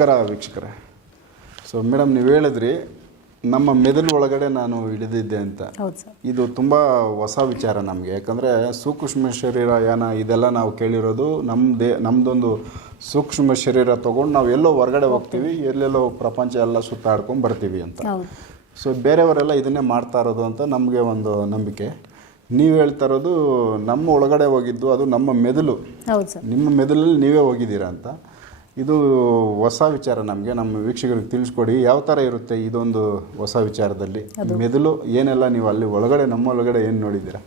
ನಮಸ್ಕಾರ ವೀಕ್ಷಕರೇ. So madam ನೀವು ಹೇಳಿದ್ರಿ ನಮ್ಮ ಮೆದುಳು ಒಳಗಡೆ ನಾನು ಹಿಡಿದಿದ್ದೆ ಅಂತ. ಇದು ತುಂಬ ಹೊಸ ವಿಚಾರ ನಮಗೆ. ಯಾಕಂದರೆ ಸೂಕ್ಷ್ಮ ಶರೀರ ಯಾನ ಇದೆಲ್ಲ ನಾವು ಕೇಳಿರೋದು ನಮ್ಮ ದೇ ನಮ್ಮದೊಂದು ಸೂಕ್ಷ್ಮ ಶರೀರ ತೊಗೊಂಡು ನಾವು ಎಲ್ಲೋ ಹೊರಗಡೆ ಹೋಗ್ತೀವಿ ಎಲ್ಲೆಲ್ಲೋ ಪ್ರಪಂಚ ಎಲ್ಲ ಸುತ್ತಾಡ್ಕೊಂಡು ಬರ್ತೀವಿ ಅಂತ. ಸೊ ಬೇರೆಯವರೆಲ್ಲ ಇದನ್ನೇ ಮಾಡ್ತಾ ಇರೋದು ಅಂತ ನಮಗೆ ಒಂದು ನಂಬಿಕೆ. ನೀವು ಹೇಳ್ತಾ ಇರೋದು ನಮ್ಮ ಒಳಗಡೆ ಹೋಗಿದ್ದು ಅದು ನಮ್ಮ ಮೆದುಳು. ನಿಮ್ಮ ಮೆದುಳಲ್ಲಿ ನೀವೇ ಹೋಗಿದ್ದೀರಾ ಅಂತ. ಇದು ಹೊಸ ವಿಚಾರ ನಮಗೆ ನಮ್ಮ ವೀಕ್ಷಕರಿಗೆ ತಿಳಿಸ್ಕೊಡಿ. ಯಾವ ಥರ ಇರುತ್ತೆ ಇದೊಂದು ಹೊಸ ವಿಚಾರದಲ್ಲಿ? ಮೆದುಳು ಏನೆಲ್ಲ ನೀವು ಅಲ್ಲಿ ಒಳಗಡೆ ನಮ್ಮ ಒಳಗಡೆ ಏನು ನೋಡಿದ್ದೀರಾ?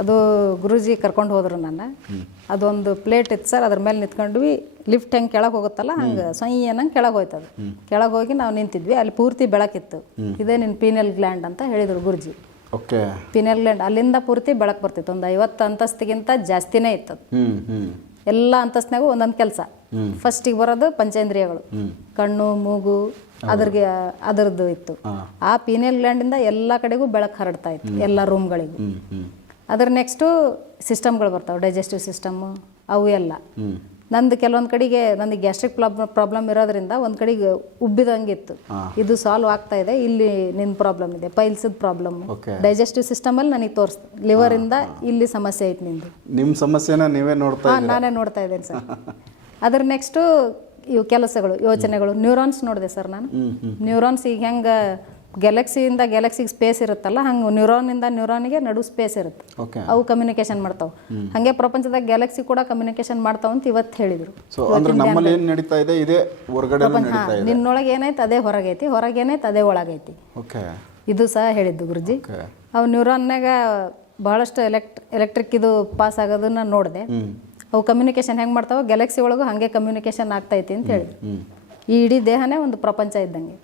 ಅದು ಗುರುಜಿ ಕರ್ಕೊಂಡು ಹೋದ್ರು ನನ್ನ. ಅದೊಂದು ಪ್ಲೇಟ್ ಇತ್ತು ಸರ್ ಅದ್ರ ಮೇಲೆ ನಿಂತ್ಕೊಂಡ್ವಿ. ಲಿಫ್ಟ್ ಹೆಂಗೆ ಕೆಳಗೆ ಹೋಗುತ್ತಲ್ಲ ಹಂಗೆ ಸೊಯ್ ಅನ್ನಂಗೆ ಕೆಳಗೆ ಹೋಯ್ತದ. ಕೆಳಗೆ ಹೋಗಿ ನಾವು ನಿಂತಿದ್ವಿ. ಅಲ್ಲಿ ಪೂರ್ತಿ ಬೆಳಕಿತ್ತು. ಇದೇ ನಿನ್ನ ಪೀನಲ್ ಗ್ಲ್ಯಾಂಡ್ ಅಂತ ಹೇಳಿದರು ಗುರುಜಿ. ಓಕೆ. ಪೀನಲ್ ಗ್ಲ್ಯಾಂಡ್ ಅಲ್ಲಿಂದ ಪೂರ್ತಿ ಬೆಳಕು ಬರ್ತಿತ್ತು. ಒಂದು ಐವತ್ತು ಅಂತಸ್ತಿಗಿಂತ ಜಾಸ್ತಿನೇ ಇತ್ತು ಎಲ್ಲ ಅಂತಸ್ತಿನಾಗೂ ಒಂದೊಂದು ಕೆಲಸ. ಫಸ್ಟಿಗೆ ಬರೋದು ಪಂಚೇಂದ್ರಿಯಗಳು. ಕಣ್ಣು ಮೂಗು ಅದ್ರಿಗೆ ಅದರದ್ದು ಇತ್ತು. ಆ ಪೀನಿಯಲ್ ಗ್ಲ್ಯಾಂಡಿಂದ ಎಲ್ಲ ಕಡೆಗೂ ಬೆಳಕು ಹರಡ್ತಾ ಇತ್ತು ಎಲ್ಲ ರೂಮ್ಗಳಿಗೂ ಅದ್ರ ನೆಕ್ಸ್ಟು ಸಿಸ್ಟಮ್ಗಳು ಬರ್ತಾವೆ ಡೈಜೆಸ್ಟಿವ್ ಸಿಸ್ಟಮ್ಮು ಅವು ಎಲ್ಲ. ನಂದು ಕೆಲವೊಂದು ಕಡೆಗೆ ನನಗೆ ಗ್ಯಾಸ್ಟ್ರಿಕ್ ಪ್ರಾಬ್ಲಮ್ ಪ್ರಾಬ್ಲಮ್ ಇರೋದ್ರಿಂದ ಒಂದು ಕಡೆಗೆ ಉಬ್ಬಿದಂಗಿತ್ತು. ಇದು ಸಾಲ್ವ್ ಆಗ್ತಾ ಇದೆ ಇಲ್ಲಿ ನಿನ್ನ ಪ್ರಾಬ್ಲಮ್ ಇದೆ ಪೈಲ್ಸದ ಪ್ರಾಬ್ಲಮ್ ಡೈಜೆಸ್ಟಿವ್ ಡೈಜೆಸ್ಟಿವ್ ಸಿಸ್ಟಮಲ್ಲಿ ನನಗೆ ತೋರಿಸ್ ಇಂದ ಇಲ್ಲಿ ಸಮಸ್ಯೆ ಐತೆ ನಿಂದು. ನಿಮ್ಮ ಸಮಸ್ಯೆನ ನೀವೇ ನೋಡ್ತಾ ಹಾಂ ನಾನೇ ನೋಡ್ತಾ ಇದ್ದೇನೆ ಸರ್. ಅದ್ರ ನೆಕ್ಸ್ಟು ಇವು ಕೆಲಸಗಳು ಯೋಚನೆಗಳು. ನ್ಯೂರಾನ್ಸ್ ನೋಡಿದೆ ಸರ್ ನಾನು. ನ್ಯೂರಾನ್ಸ್ ಈಗ ಹೆಂಗೆ ಗ್ಯಾಲಕ್ಸಿಯಿಂದ ಗ್ಯಾಲಕ್ಸಿಗೆ ಸ್ಪೇಸ್ ಇರುತ್ತಲ್ಲ ಹಂಗೆ ನ್ಯೂರಾನಿಂದ ನ್ಯೂರಾನಿಗೆ ನಡು ಸ್ಪೇಸ್ ಇರುತ್ತೆ. ಅವು ಕಮ್ಯುನಿಕೇಶನ್ ಮಾಡ್ತಾವೆ. ಹಾಗೆ ಪ್ರಪಂಚದಾಗ ಗ್ಯಾಲಕ್ಸಿ ಕೂಡ ಕಮ್ಯುನಿಕೇಶನ್ ಮಾಡ್ತಾವ ಅಂತ ಇವತ್ತು ಹೇಳಿದ್ರು. ನಡೀತಾ ಇದೆ? ಹೊರಗಡೆ ನಿನ್ನೊಳಗೆ ಏನೈತೆ ಅದೇ ಹೊರಗೈತಿ. ಹೊರಗೆ ಏನೈತೆ ಅದೇ ಒಳಗೈತಿ. ಇದು ಸಹ ಹೇಳಿದ್ದು ಗುರುಜಿ. ಅವು ನ್ಯೂರಾನ್ನಾಗ ಬಹಳಷ್ಟು ಎಲೆಕ್ಟ್ ಎಲೆಕ್ಟ್ರಿಕ್ ಇದು ಪಾಸ್ ಆಗೋದನ್ನ ನೋಡಿದೆ. ಅವು ಕಮ್ಯುನಿಕೇಶನ್ ಹೆಂಗೆ ಮಾಡ್ತಾವೆ ಗ್ಯಾಲಕ್ಸಿ ಒಳಗೂ ಹಂಗೆ ಕಮ್ಯುನಿಕೇಶನ್ ಆಗ್ತೈತಿ ಅಂತ ಹೇಳಿದ್ರು. ಈ ಇಡೀ ದೇಹನೇ ಒಂದು ಪ್ರಪಂಚ ಇದ್ದಂಗೆ.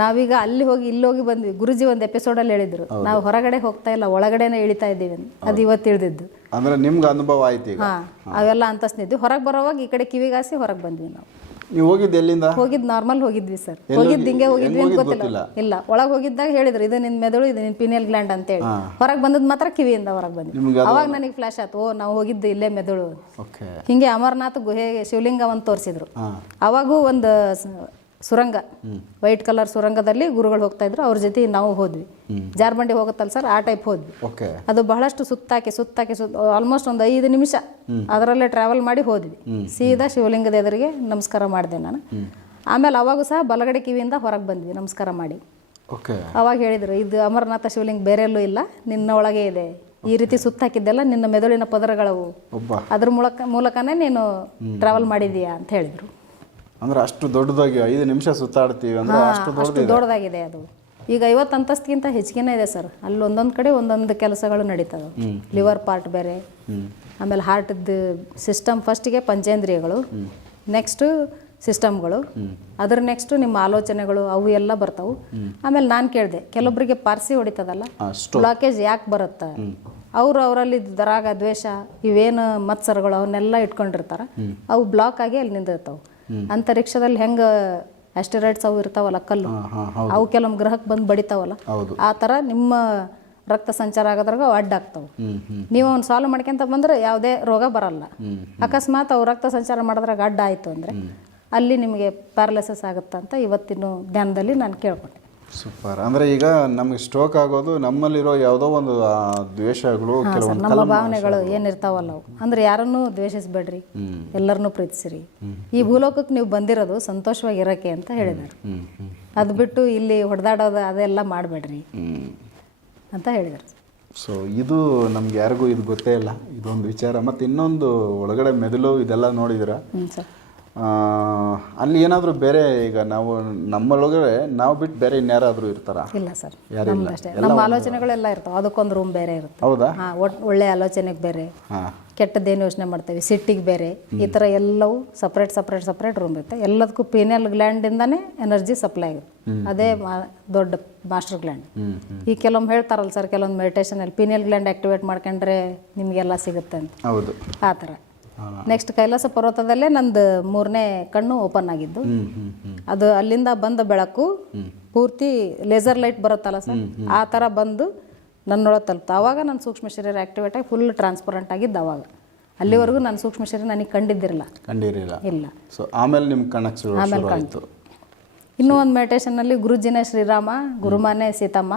ನಾವೀಗ ಅಲ್ಲಿ ಹೋಗಿ ಇಲ್ಲಿ ಹೋಗಿ ಬಂದ್ವಿ. ಗುರುಜಿ ಒಂದು ಎಪಿಸೋಡಲ್ಲಿ ಹೇಳಿದ್ರು. ನಾವು ಹೊರಗಡೆ ಹೋಗ್ತಾ ಇಲ್ಲ ಒಳಗಡೆನೇ ಇಳಿತಾ ಇದ್ದೀವಿ ಅದು ಇವತ್ತು ತಿಳಿದಿದ್ದು. ಅಂದ್ರೆ ನಿಮ್ಗೆ ಅನುಭವ ಆಯ್ತು ಈಗ? ಅಂತ ಅವೆಲ್ಲ ಅಂತಸ್ನಿದ್ವಿ ಹೊರಗೆ ಬರೋವಾಗ ಈ ಕಡೆ ಕಿವಿಗಾಸಿ ಹೊರಗೆ ಬಂದ್ವಿ ನಾವು. ನೀವು ಹೋಗಿದ್ದು ಎಲ್ಲಿಂದ? ಹೋಗಿದ್ ನಾರ್ಮಲ್ ಹೋಗಿದ್ವಿ ಸರ್ ಹೋಗಿದ್ದು ಹಿಂಗೆ ಹೋಗಿದ್ವಿ ಅಂತ ಗೊತ್ತಿಲ್ಲ. ಇಲ್ಲ ಒಳಗೆ ಹೋಗಿದ್ದಾಗ ಹೇಳಿದ್ರು ಇದು ನಿನ್ನ ಮೆದುಳು ಇದು ನಿನ್ನ ಪಿನಿಯಲ್ ಗ್ಲ್ಯಾಂಡ್ ಅಂತ ಹೇಳಿ. ಹೊರಗೆ ಬಂದದ್ ಮಾತ್ರ ಕಿವಿಯಿಂದ ಹೊರಗೆ ಬಂದ್ವಿ. ಅವಾಗ ನನಗೆ ಫ್ಲಾಶ್ ಆಯ್ತು ಓ ನಾವು ಹೋಗಿದ್ದು ಇಲ್ಲೇ ಮೆದುಳು. ಹಿಂಗೆ ಅಮರನಾಥ್ ಗುಹೆ ಶಿವಲಿಂಗ ಒಂದು ತೋರಿಸಿದ್ರು ಅವಾಗೂ ಒಂದು ಸುರಂಗ. ವೈಟ್ ಕಲರ್ ಸುರಂಗದಲ್ಲಿ ಗುರುಗಳು ಹೋಗ್ತಾ ಇದ್ರು. ಅವ್ರ ಜೊತೆ ನಾವು ಹೋದ್ವಿ. ಜಾರ್ಬಂಡಿ ಹೋಗುತ್ತಲ್ಲ ಸರ್ ಆ ಟೈಪ್ ಹೋದ್ವಿ. ಅದು ಬಹಳಷ್ಟು ಸುತ್ತಾಕಿ ಸುತ್ತಾಕಿ ಸುತ್ತ ಆಲ್ಮೋಸ್ಟ್ ಒಂದು ಐದು ನಿಮಿಷ ಅದರಲ್ಲೇ ಟ್ರಾವೆಲ್ ಮಾಡಿ ಹೋದ್ವಿ. ಸೀದಾ ಶಿವಲಿಂಗದ ಎದುರಿಗೆ ನಮಸ್ಕಾರ ಮಾಡಿದೆ ನಾನು. ಆಮೇಲೆ ಅವಾಗೂ ಸಹ ಬಲಗಡೆ ಕಿವಿಯಿಂದ ಹೊರಗೆ ಬಂದ್ವಿ ನಮಸ್ಕಾರ ಮಾಡಿ. ಅವಾಗ ಹೇಳಿದರು ಇದು ಅಮರನಾಥ ಶಿವಲಿಂಗ ಬೇರೆಲ್ಲೂ ಇಲ್ಲ ನಿನ್ನ ಒಳಗೆ ಇದೆ. ಈ ರೀತಿ ಸುತ್ತಾಕಿದ್ದೆಲ್ಲ ನಿನ್ನ ಮೆದುಳಿನ ಪದರಗಳವು. ಅದ್ರ ಮೂಲಕ ಮೂಲಕನೇ ನೀನು ಟ್ರಾವೆಲ್ ಮಾಡಿದೀಯಾ ಅಂತ ಹೇಳಿದರು. ಅಂದ್ರೆ ಅಷ್ಟು ದೊಡ್ಡದಾಗಿ ಐದು ನಿಮಿಷ ಸುತ್ತಾಡ್ತೀವಿ ಅಂದ್ರೆ ಅಷ್ಟು ದೊಡ್ಡ ಅಷ್ಟು ದೊಡ್ಡದಾಗಿದೆ ಅದು. ಈಗ ಐವತ್ತು ಅಂತಸ್ತಿಗಿಂತ ಹೆಚ್ಚಿಗೆನೇ ಇದೆ ಸರ್. ಅಲ್ಲಿ ಒಂದೊಂದು ಕಡೆ ಒಂದೊಂದು ಕೆಲಸಗಳು ನಡೀತವೆ. ಲಿವರ್ ಪಾರ್ಟ್ ಬೇರೆ ಆಮೇಲೆ ಹಾರ್ಟ್ದು ಸಿಸ್ಟಮ್ ಫಸ್ಟಿಗೆ ಪಂಚೇಂದ್ರಿಯಗಳು ನೆಕ್ಸ್ಟು ಸಿಸ್ಟಮ್ಗಳು ಅದ್ರ ನೆಕ್ಸ್ಟು ನಿಮ್ಮ ಆಲೋಚನೆಗಳು ಅವು ಎಲ್ಲ ಬರ್ತಾವು. ಆಮೇಲೆ ನಾನು ಕೇಳಿದೆ ಕೆಲವೊಬ್ಬರಿಗೆ ಪಾರ್ಸಿ ಹೊಡಿತದಲ್ಲ? ಬ್ಲಾಕೇಜ್ ಯಾಕೆ ಬರುತ್ತೆ? ಅವರು ಅವರಲ್ಲಿ ದರಾಗ ದ್ವೇಷ ಇವೇನು ಮತ್ಸರಗಳು ಅವನ್ನೆಲ್ಲ ಇಟ್ಕೊಂಡಿರ್ತಾರೆ. ಅವು ಬ್ಲಾಕ್ ಆಗಿ ಅಲ್ಲಿ ನಿಂದಿರ್ತಾವೆ. ಅಂತರಿಕ್ಷದಲ್ಲಿ ಹೆಂಗ ಆಸ್ಟೆರಾಯ್ಡ್ಸ್ ಅವು ಇರ್ತಾವಲ್ಲ ಕಲ್ಲು. ಅವು ಕೆಲವೊಂದು ಗ್ರಹಕ್ಕೆ ಬಂದು ಬಡಿತಾವಲ್ಲ. ಆ ಥರ ನಿಮ್ಮ ರಕ್ತ ಸಂಚಾರ ಆಗೋದ್ರಾಗ ಅವು ಅಡ್ಡ ಆಗ್ತಾವೆ ನೀವು ಅವ್ನು ಸಾಲ್ವ್ ಮಾಡ್ಕೊಂತ ಬಂದ್ರೆ ಯಾವುದೇ ರೋಗ ಬರಲ್ಲ. ಅಕಸ್ಮಾತ್ ಅವು ರಕ್ತ ಸಂಚಾರ ಮಾಡೋದ್ರಾಗ ಅಡ್ಡ ಆಯಿತು ಅಂದರೆ ಅಲ್ಲಿ ನಿಮಗೆ ಪ್ಯಾರಲೈಸಸ್ ಆಗುತ್ತಂತ ಇವತ್ತಿನ ಧ್ಯಾನದಲ್ಲಿ ನಾನು ಕೇಳ್ಕೊಂಡೆ. ಸೂಪರ್. ಅಂದ್ರೆ ಈಗ ನಮಗೆ ಸ್ಟ್ರೋಕ್ ಆಗೋದು ನಮ್ಮಲ್ಲಿರೋ ಯಾವುದೋ ಒಂದು ಆ, ದ್ವೇಷಗಳು ಕೆಲವೊಂದು ನಮ್ಮ ಭಾವನೆಗಳು ಏನಿರ್ತಾವಲ್ಲ ಅವು ಅಂದ್ರೆ ಯಾರನ್ನೂ ದ್ವೇಷಿಸಬೇಡ್ರಿ. ಎಲ್ಲರನ್ನೂ ಪ್ರೀತಿಸಿರಿ. ಈ ಭೂಲೋಕಕ್ಕೆ ನೀವು ಬಂದಿರೋದು ಸಂತೋಷವಾಗಿ ಇರಕ್ಕೆ ಅಂತ ಹೇಳಿದ್ದಾರೆ. ಅದು ಬಿಟ್ಟು ಇಲ್ಲಿ ಹೊಡೆದಾಡೋದು ಅದೆಲ್ಲ ಮಾಡಬೇಡ್ರಿ ಅಂತ ಹೇಳಿದರು ಸೊ ಇದು ನಮ್ಗೆ ಯಾರಿಗೂ ಇದು ಗೊತ್ತೇ ಇಲ್ಲ. ಇದೊಂದು ವಿಚಾರ. ಮತ್ತು ಇನ್ನೊಂದು ಒಳಗಡೆ ಮೆದುಳು ಇದೆಲ್ಲ ನೋಡಿದಿರ ಹ್ಞೂ ಸರ್. ಅಲ್ಲಿ ಏನಾದರೂ ಬೇರೆ ಈಗ ನಾವು ನಮ್ಮೊಳಗಡೆ ನಾವು ಬಿಟ್ಟು ಬೇರೆ ಇನ್ಯಾರಾದರೂ ಇರ್ತಾರ? ಇಲ್ಲ ಸರ್. ಯಾರಿಲ್ಲ. ನಮ್ದಷ್ಟೇ ನಮ್ಮ ಆಲೋಚನೆಗಳೆಲ್ಲ ಇರ್ತಾವ. ಅದಕ್ಕೊಂದು ರೂಮ್ ಬೇರೆ ಇರುತ್ತೆ. ಹೌದಾ? ಹಾಂ ಒಳ್ಳೆ ಆಲೋಚನೆಗೆ ಬೇರೆ. ಕೆಟ್ಟದ್ದೇನು ಯೋಚನೆ ಮಾಡ್ತೇವೆ. ಸಿಟ್ಟಿಗೆ ಬೇರೆ. ಈ ಥರ ಎಲ್ಲವೂ ಸಪ್ರೇಟ್ ಸಪ್ರೇಟ್ ಸಪ್ರೇಟ್ ರೂಮ್ ಇರುತ್ತೆ. ಎಲ್ಲದಕ್ಕೂ ಪೀನಿಯಲ್ ಗ್ಲ್ಯಾಂಡಿಂದನೇ ಎನರ್ಜಿ ಸಪ್ಲೈ ಆಗುತ್ತೆ. ಅದೇ ದೊಡ್ಡ ಮಾಸ್ಟರ್ ಗ್ಲ್ಯಾಂಡ್ ಈ ಕೆಲವೊಮ್ಮೆ ಹೇಳ್ತಾರಲ್ಲ ಸರ್ ಕೆಲವೊಂದು ಮೆಡಿಟೇಷನಲ್ಲಿ ಪೀನಿಯಲ್ ಗ್ಲ್ಯಾಂಡ್ ಆಕ್ಟಿವೇಟ್ ಮಾಡ್ಕೊಂಡ್ರೆ ನಿಮಗೆಲ್ಲ ಸಿಗುತ್ತೆ ಅಂತ. ಹೌದು. ಆ ಥರ ನೆಕ್ಸ್ಟ್ ಕೈಲಾಸ ಪರ್ವತದಲ್ಲೇ ನಂದು ಮೂರನೇ ಕಣ್ಣು ಓಪನ್ ಆಗಿದ್ದು. ಅದು ಅಲ್ಲಿಂದ ಬಂದ ಬೆಳಕು ಪೂರ್ತಿ ಲೇಸರ್ ಲೈಟ್ ಬರುತ್ತಲ್ಲ ಸರ್? ಆ ಥರ ಬಂದು ನನ್ನೊಳಗೆ ತಲುಪ್ತು. ಆವಾಗ ನನ್ನ ಸೂಕ್ಷ್ಮ ಶರೀರ ಆಕ್ಟಿವೇಟ್ ಆಗಿ ಫುಲ್ ಟ್ರಾನ್ಸ್ಪರೆಂಟ್ ಆಗಿದ್ದು ಅವಾಗ. ಅಲ್ಲಿವರೆಗೂ ನನ್ನ ಸೂಕ್ಷ್ಮ ಶರೀರ ನನಗೆ ಕಂಡಿದ್ದಿರಲ್ಲ. ಕಂಡಿರಲಿಲ್ಲ. ಇಲ್ಲ. ಸೊ ಆಮೇಲೆ ನಿಮ್ಮ ಕಣಕ್ಕೆ ಆಮೇಲೆ ಕಾಣ್ತು ಇನ್ನೂ ಒಂದು ಮೆಡಿಟೇಷನಲ್ಲಿ ಗುರುಜಿನೇ ಶ್ರೀರಾಮ ಗುರುಮಾನೆ ಸೀತಮ್ಮ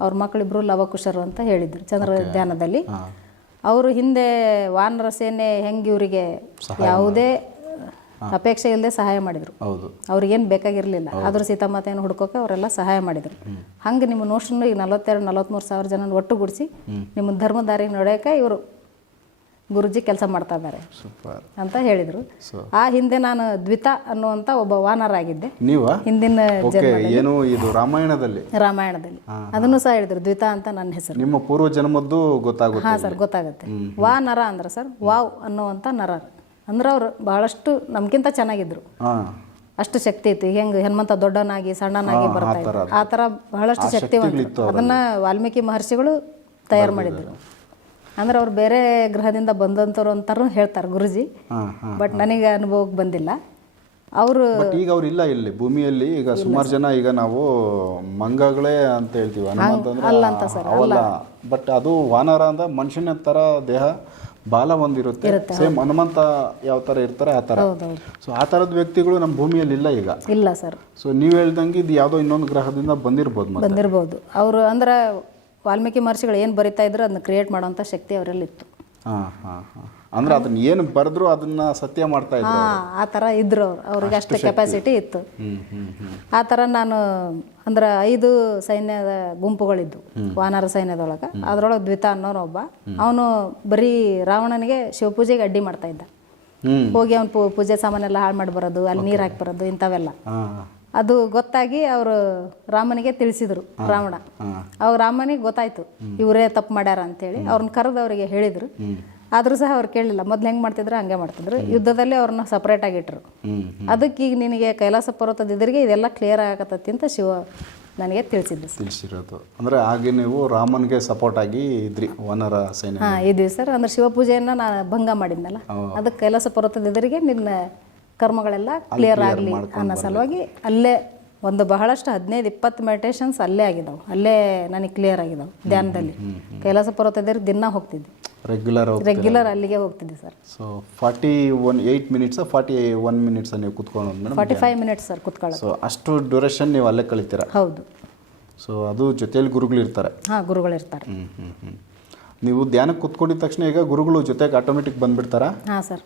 ಅವ್ರ ಮಕ್ಕಳಿಬ್ರು ಲವಕುಶರು ಅಂತ ಹೇಳಿದ್ರು. ಚಂದ್ರ ಧ್ಯಾನದಲ್ಲಿ. ಅವರು ಹಿಂದೆ ವಾನರ ಸೇನೆ ಹೆಂಗೆ ಇವರಿಗೆ ಯಾವುದೇ ಅಪೇಕ್ಷೆ ಇಲ್ಲದೆ ಸಹಾಯ ಮಾಡಿದರು. ಅವ್ರಿಗೇನು ಬೇಕಾಗಿರಲಿಲ್ಲ. ಆದರೂ ಸೀತಾಮಾತೆಯನ್ನು ಹುಡ್ಕೋಕೆ ಅವರೆಲ್ಲ ಸಹಾಯ ಮಾಡಿದರು. ಹಂಗೆ ನಿಮ್ಮ ನೋಷನ್ನು ಈಗ ನಲವತ್ತೆರಡು ನಲವತ್ತ್ಮೂರು ಸಾವಿರ ಜನನ ಒಟ್ಟುಗೂಡಿಸಿ ನಿಮ್ಮ ಧರ್ಮದಾರಿ ನೋಡೋಕೆ ಇವರು ಗುರುಜಿ ಕೆಲಸ ಮಾಡ್ತಾ ಇದ್ದಾರೆ ಸೂಪರ್. ಅಂತ ಹೇಳಿದರು. ಆ ಹಿಂದೆ ನಾನು ದ್ವಿತ ಅನ್ನುವಂತ ಒಬ್ಬ ವಾನರ್ ಆಗಿದ್ದೆ. ನೀವಾ? ಹಿಂದಿನ ಏನು ಇದು ರಾಮಾಯಣದಲ್ಲಿ? ರಾಮಾಯಣದಲ್ಲಿ. ಅದನ್ನು ಸಹ ಹೇಳಿದ್ರು ದ್ವಿತ ಅಂತ ನನ್ನ ಹೆಸರು. ನಿಮ್ಮ ಪೂರ್ವ ಜನ್ಮದ್ದು ಗೊತ್ತಾಗುತ್ತೆ ಹಾಂ ಸರ್ ಗೊತ್ತಾಗುತ್ತೆ. ವಾ ನರ ಅಂದ್ರೆ ಸರ್ ವಾವ್ ಅನ್ನುವಂತ ನರ ಅಂದ್ರೆ ಅವರು ಬಹಳಷ್ಟು ನಮ್ಗಿಂತ ಚೆನ್ನಾಗಿದ್ರು. ಅಷ್ಟು ಶಕ್ತಿ ಇತ್ತು. ಹೆಂಗ್ ಹೆಂಗೆ ಹನುಮಂತ ದೊಡ್ಡನಾಗಿ ಸಣ್ಣನಾಗಿ ಬರ್ತಾ ಇದ್ರು. ಆ ಥರ ಬಹಳಷ್ಟು ಶಕ್ತಿ ಅದನ್ನ ವಾಲ್ಮೀಕಿ ಮಹರ್ಷಿಗಳು ತಯಾರು ಮಾಡಿದ್ರು. ಅಂದ್ರೆ ಅವ್ರು ಬೇರೆ ಗ್ರಹದಿಂದ ಬಂದಂಥವ್ರು ಅಂತಾರು ಹೇಳ್ತಾರೆ ಗುರುಜಿ. ಬಟ್ ನನಗೆ ಅನುಭವಕ್ಕೆ ಬಂದಿಲ್ಲ. ಅವರು ಈಗ ಅವ್ರು ಇಲ್ಲ ಇಲ್ಲಿ ಭೂಮಿಯಲ್ಲಿ ಈಗ ಸುಮಾರು ಜನ ಈಗ ನಾವು ಮಂಗಗಳೇ ಅಂತ ಹೇಳ್ತೀವಿ. ಅಂತ ಅಂದ್ರೆ ಅವಲ್ಲ ಬಟ್ ಅದು ವಾನರ ಅಂದ್ರೆ ಮನುಷ್ಯನ ತರ ದೇಹ ಬಾಲ ಒಂದಿರುತ್ತೆ ಸೇಮ್ ಹನುಮಂತ ಯಾವ ತರ ಇರ್ತಾರೆ ಆ ತರ. ಸೊ ಆ ತರದ ವ್ಯಕ್ತಿಗಳು ನಮ್ಮ ಭೂಮಿಯಲ್ಲಿ ಇಲ್ಲ ಈಗ. ಇಲ್ಲ ಸರ್. ಸೊ ನೀವು ಹೇಳ್ದಂಗೆ ಇದು ಯಾವುದೋ ಇನ್ನೊಂದು ಗ್ರಹದಿಂದ ಬಂದಿರ್ಬೋದು ಬಂದಿರ್ಬೋದು. ಅವರು ಅಂದ್ರೆ ವಾಲ್ಮೀಕಿ ಮಹರ್ಷಿಗಳು ಏನು ಬರಿತಾ ಇದ್ರು ಅದನ್ನ ಕ್ರಿಯೇಟ್ ಮಾಡೋಂಥ ಶಕ್ತಿ ಅವರಲ್ಲಿ ಇತ್ತು ಹಾಂ ಹಾಂ ಹಾಂ. ಅಂದ್ರೆ ಅದನ್ನ ಏನು ಬರೆದ್ರು ಅದನ್ನ ಸತ್ಯ ಮಾಡ್ತಾ ಇದ್ರು ಹಾಂ ಆ ಥರ ಇದ್ರು ಅವ್ರು. ಅವ್ರಿಗೆ ಅಷ್ಟು ಕೆಪಾಸಿಟಿ ಇತ್ತು. ಆ ಥರ ನಾನು ಅಂದ್ರೆ ಐದು ಸೈನ್ಯದ ಗುಂಪುಗಳಿದ್ವು ವಾನರ ಸೈನ್ಯದೊಳಗೆ. ಅದ್ರೊಳಗೆ ದ್ವಿತ ಅನ್ನೋರು ಒಬ್ಬ ಅವನು ಬರೀ ರಾವಣನಿಗೆ ಶಿವಪೂಜೆಗೆ ಅಡ್ಡಿ ಮಾಡ್ತಾ ಇದ್ದ. ಹೋಗಿ ಅವ್ನು ಪೂಜೆ ಸಾಮಾನೆಲ್ಲ ಹಾಳು ಮಾಡಿ ಬರೋದು ಅಲ್ಲಿ ನೀರು ಹಾಕಿ ಬರೋದು ಇಂಥವೆಲ್ಲ. ಅದು ಗೊತ್ತಾಗಿ ಅವರು ರಾಮನಿಗೆ ತಿಳಿಸಿದ್ರು ರಾವಣ. ಅವಾಗ ರಾಮನಿಗೆ ಗೊತ್ತಾಯ್ತು ಇವರೇ ತಪ್ಪು ಮಾಡ್ಯಾರ ಅಂತೇಳಿ. ಅವ್ರನ್ನ ಕರೆದು ಅವರಿಗೆ ಹೇಳಿದ್ರು. ಆದರೂ ಸಹ ಅವ್ರು ಕೇಳಲಿಲ್ಲ ಮೊದ್ಲು ಹೆಂಗೆ ಮಾಡ್ತಿದ್ರು ಹಂಗೆ ಮಾಡ್ತಿದ್ರು. ಯುದ್ಧದಲ್ಲಿ ಅವ್ರನ್ನ ಸಪ್ರೇಟ್ ಆಗಿಟ್ರು ಅದಕ್ಕೆ ಈಗ ನಿನಗೆ ಕೈಲಾಸ ಪರ್ವತದ ಎದುರಿಗೆ ಇದೆಲ್ಲ ಕ್ಲಿಯರ್ ಆಗತ್ತತಿ ಅಂತ ಶಿವ ನನಗೆ ತಿಳಿಸಿದ್ದು ಸರ್. ತಿಳಿಸಿರೋದು. ಅಂದ್ರೆ ಹಾಗೆ ನೀವು ರಾಮನ್ಗೆ ಸಪೋರ್ಟ್ ಆಗಿ ಇದ್ರಿ ವನರ ಸೈನ್ಯ ಹಾಂ ಇದ್ವಿ ಸರ್. ಅಂದ್ರೆ ಶಿವಪೂಜೆಯನ್ನು ನಾನು ಭಂಗ ಮಾಡಿದ್ನಲ್ಲ ಅದಕ್ಕೆ ಕೈಲಾಸ ಪರ್ವತದ ಎದುರಿಗೆ ನಿನ್ನ ಕರ್ಮಗಳೆಲ್ಲ ಕ್ಲಿಯರ್ ಆಗಲಿ ಅನ್ನೋ ಸಲುವಾಗಿ ಅಲ್ಲೇ ಒಂದು ಬಹಳಷ್ಟು ಹದಿನೈದು ಇಪ್ಪತ್ತು ಮೆಡಿಟೇಷನ್ಸ್ ಅಲ್ಲೇ ಆಗಿದಾವೆ ಅಲ್ಲೇ ನನಗೆ ಕ್ಲಿಯರ್ ಆಗಿದಾವೆ ಧ್ಯಾನದಲ್ಲಿ. ಕೈಲಾಸ ಪರ್ವತ ಎದುರಿಗೆ ದಿನ ಹೋಗ್ತಿದ್ದೆ ರೆಗ್ಯುಲರ್ ರೆಗ್ಯುಲರ್ ಅಲ್ಲಿಗೆ ಹೋಗ್ತಿದ್ದೆ sir. So forty one eight minutes forty one minutes ನೀವು ಕುತ್ಕೊಳ್ಳೋದು madam forty five minutes sir ಕುತ್ಕೊಳ್ಳೋದು. So ಅಷ್ಟು ಡ್ಯೂರೇಷನ್ ನೀವು ಅಲ್ಲೇ ಕಳಿತೀರ? ಹೌದು. ಸೊ ಅದು ಜೊತೆಯಲ್ಲಿ ಗುರುಗಳು ಇರ್ತಾರೆ. ಹಾಂ ಗುರುಗಳು ಇರ್ತಾರೆ. ಹ್ಞೂ ಹ್ಞೂ ನೀವು ಧ್ಯಾನಕ್ಕೆ ಕುತ್ಕೊಂಡಿದ ತಕ್ಷಣ ಈಗ ಗುರುಗಳು ಜೊತೆಗೆ ಆಟೋಮೆಟಿಕ್ ಬಂದ್ಬಿಡ್ತಾರಾ? ಹಾಂ ಸರ್.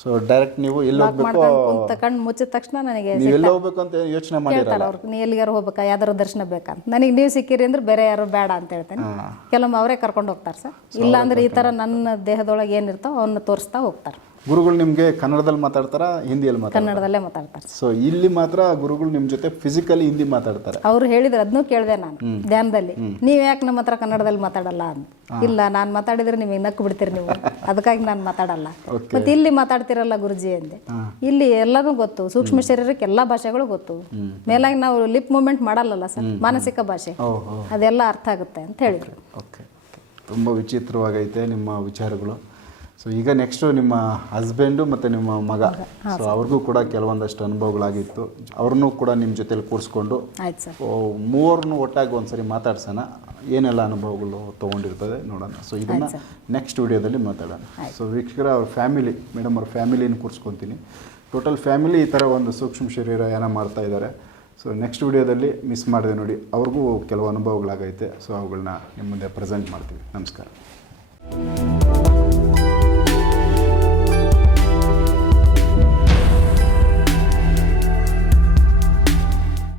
ಸೊ ಡೈರೆಕ್ಟ್ ನೀವು ಎಲ್ಲಿ ಹೋಗ್ಬೇಕು ಮಾಡ್ಕೊಂಡು ಕಣ್ಣು ಮುಚ್ಚಿದ ತಕ್ಷಣ ನನಗೆ ನೀವು ಎಲ್ಲಿ ಹೋಗ್ಬೇಕು ಅಂತ ಯೋಚನೆ ಮಾಡಿರಲ್ಲ. ಅವ್ರು ನೀ ಎಲ್ಲಿಗಾರು ಹೋಗ್ಬೇಕಾ? ಯಾವ್ದಾರು ದರ್ಶನ ಬೇಕಂತ ನನಗೆ ನೀವು ಸಿಕ್ಕಿರಿ ಅಂದ್ರೆ ಬೇರೆ ಯಾರು ಬೇಡ ಅಂತ ಹೇಳ್ತೇನೆ. ಕೆಲವೊಮ್ಮೆ ಅವರೇ ಕರ್ಕೊಂಡು ಹೋಗ್ತಾರೆ ಸರ್. ಇಲ್ಲ ಅಂದ್ರೆ ಈ ತರ ನನ್ನ ದೇಹದೊಳಗೆ ಏನಿರ್ತಾವ ಅವನ್ನ ತೋರಿಸ್ತಾ ಹೋಗ್ತಾರೆ. ಗುರುಗಳು ನಿಮಗೆ ಕನ್ನಡದಲ್ಲಿ ಮಾತಾಡ್ತಾರಾ ಹಿಂದಿಯಲ್ಲಿ ಮಾತಾಡ್ತಾರೆ? ಕನ್ನಡದಲ್ಲೇ ಮಾತಾಡ್ತಾರೆ. ಸೊ ಇಲ್ಲಿ ಮಾತ್ರ ಗುರುಗಳು ನಿಮ್ಮ ಜೊತೆ ಫಿಸಿಕಲಿ ಹಿಂದಿ ಮಾತಾಡ್ತಾರೆ. ಅವ್ರು ಹೇಳಿದ್ರು ಅದನ್ನೂ ಕೇಳಿದೆ ನಾನು ಧ್ಯಾನದಲ್ಲಿ ನೀವು ಯಾಕೆ ನಮ್ಮ ಹತ್ರ ಕನ್ನಡದಲ್ಲಿ ಮಾತಾಡಲ್ಲ ಅಂತ? ಇಲ್ಲ ನಾನು ಮಾತಾಡಿದ್ರೆ ನಿಮಗೆ ನಕ್ಕು ಬಿಡ್ತೀರಿ ನೀವು. ಅದಕ್ಕಾಗಿ ನಾನು ಮಾತಾಡಲ್ಲ. ಮತ್ತೆ ಇಲ್ಲಿ ಮಾತಾಡ್ತಿರಲ್ಲ ಗುರುಜಿ ಅಂದೆ. ಇಲ್ಲಿ ಎಲ್ಲಾನು ಗೊತ್ತು ಸೂಕ್ಷ್ಮ ಶರೀರಕ್ಕೆ ಎಲ್ಲಾ ಭಾಷೆಗಳು ಗೊತ್ತು. ಮೇಲಾಗಿ ನಾವು ಲಿಪ್ ಮೂಮೆಂಟ್ ಮಾಡಲ್ಲಲ್ಲ ಸರ್ ಮಾನಸಿಕ ಭಾಷೆ. ಅದೆಲ್ಲ ಅರ್ಥ ಆಗುತ್ತೆ ಅಂತ ಹೇಳಿದ್ರು. ತುಂಬಾ ತುಂಬ ವಿಚಿತ್ರವಾಗೈತೆ ನಿಮ್ಮ ವಿಚಾರಗಳು. ಸೊ ಈಗ ನೆಕ್ಸ್ಟು ನಿಮ್ಮ ಹಸ್ಬೆಂಡು ಮತ್ತು ನಿಮ್ಮ ಮಗ. ಸೊ ಅವ್ರಿಗೂ ಕೂಡ ಕೆಲವೊಂದಷ್ಟು ಅನುಭವಗಳಾಗಿತ್ತು. ಅವ್ರನ್ನೂ ಕೂಡ ನಿಮ್ಮ ಜೊತೆಲಿ ಕೂರಿಸ್ಕೊಂಡು ಆಯ್ತು ಸರ್. ಮೂವರನ್ನು ಒಟ್ಟಾಗಿ ಒಂದ್ಸರಿ ಮಾತಾಡ್ಸೋಣ. ಏನೆಲ್ಲ ಅನುಭವಗಳು ತೊಗೊಂಡಿರ್ತದೆ ನೋಡೋಣ. ಸೊ ಇದನ್ನು ನೆಕ್ಸ್ಟ್ ವಿಡಿಯೋದಲ್ಲಿ ಮಾತಾಡೋಣ. ಸೊ ವೀಕ್ಷಕರ ಅವ್ರ ಫ್ಯಾಮಿಲಿ ಮೇಡಮ್ ಅವ್ರ ಫ್ಯಾಮಿಲಿನ ಕೂರಿಸ್ಕೊತೀನಿ. ಟೋಟಲ್ ಫ್ಯಾಮಿಲಿ ಈ ಥರ ಒಂದು ಸೂಕ್ಷ್ಮ ಶರೀರ ಏನೋ ಮಾಡ್ತಾ ಇದ್ದಾರೆ. ಸೊ ನೆಕ್ಸ್ಟ್ ವಿಡಿಯೋದಲ್ಲಿ ಮಿಸ್ ಮಾಡಿದೆ ನೋಡಿ ಅವ್ರಿಗೂ ಕೆಲವು ಅನುಭವಗಳಾಗೈತೆ. ಸೊ ಅವುಗಳನ್ನ ನಿಮ್ಮ ಮುಂದೆ ಪ್ರೆಸೆಂಟ್ ಮಾಡ್ತೀವಿ. ನಮಸ್ಕಾರ.